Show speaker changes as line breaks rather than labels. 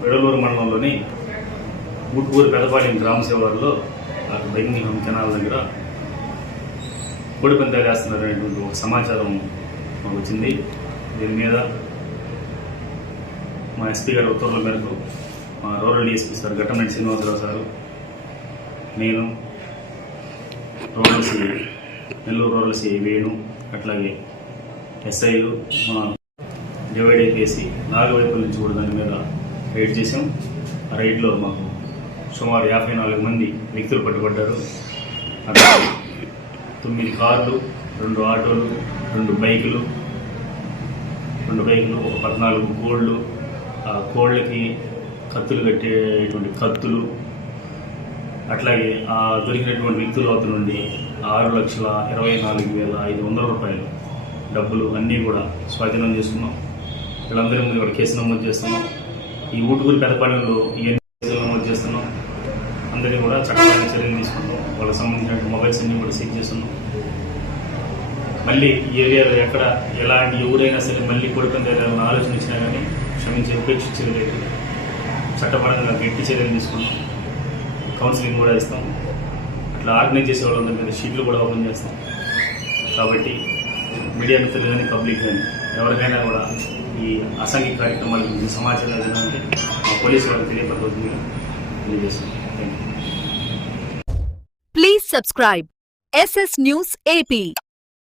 వెడలూరు మండలంలోని గుట్టూరు పెదపాలెం గ్రామ శివారులో అటు బెంగళూరు కెనాల్ దగ్గర కోడి పందాలు వేస్తున్నారనేటువంటి ఒక సమాచారం మాకు వచ్చింది. దీని మీద మా ఎస్పీ గారి ఉత్తర్వుల మేరకు మా rural DSP sir Ghattamaneni Srinivasarao sir నేను రూరల్ నెల్లూరు రూరల్ వేణు అట్లాగే ఎస్ఐలు మా డివైడ్ అయిపోయేసి నాలుగు వైపుల నుంచి కూడా దాని మీద రైడ్ చేసాం ఆ రైడ్లో మాకు సుమారు యాభై నాలుగు మంది వ్యక్తులు పట్టుబడ్డారు. తొమ్మిది కార్లు రెండు ఆటోలు రెండు బైకులు రెండు బైకులు ఒక పద్నాలుగు కోళ్ళు ఆ కోళ్ళకి కత్తులు కట్టేటువంటి కత్తులు అట్లాగే ఆ దొరికినటువంటి వ్యక్తుల వద్ద నుండి ఆరు లక్షల ఇరవై నాలుగు వేల ఐదు వందల రూపాయలు డబ్బులు అన్నీ కూడా స్వాధీనం చేసుకున్నాం. వీళ్ళందరి ముందు ఇక్కడ కేసు నమోదు చేస్తున్నాం. ఈ ఊటుకూరి పెదపాలెంలో ఎన్ని కేసులు నమోదు చేస్తున్నాం? అందరినీ కూడా చట్టపరమైన చర్యలు తీసుకుంటాం వాళ్ళకి సంబంధించిన మొబైల్స్ అన్ని కూడా సీజ్ చేస్తున్నాం. మళ్ళీ ఈ ఏరియాలో ఎక్కడ ఎలాంటి ఎవరైనా సరే మళ్ళీ కొడుకుందేయాలన్న ఆలోచన వచ్చినా కానీ క్షమించి ఉపేక్షించేది లేదు చట్టపరంగా గట్టి చర్యలు తీసుకున్నాం కౌన్సిలింగ్ కూడా ఇస్తాం. అట్లా ఆర్గనైజ్ చేసే వాళ్ళందరి మీద షీట్లు కూడా ఓపెన్ చేస్తాం. కాబట్టి మీడియా మిత్రులు కానీ పబ్లిక్ కానీ ఎవరికైనా కూడా ఈ అసాంఘిక కార్యక్రమాల గురించి సమాచారం ఏదైనా ఉంటే మా పోలీసు వారికి తెలియపడుతుంది తెలియజేస్తాం thank you
Please subscribe SS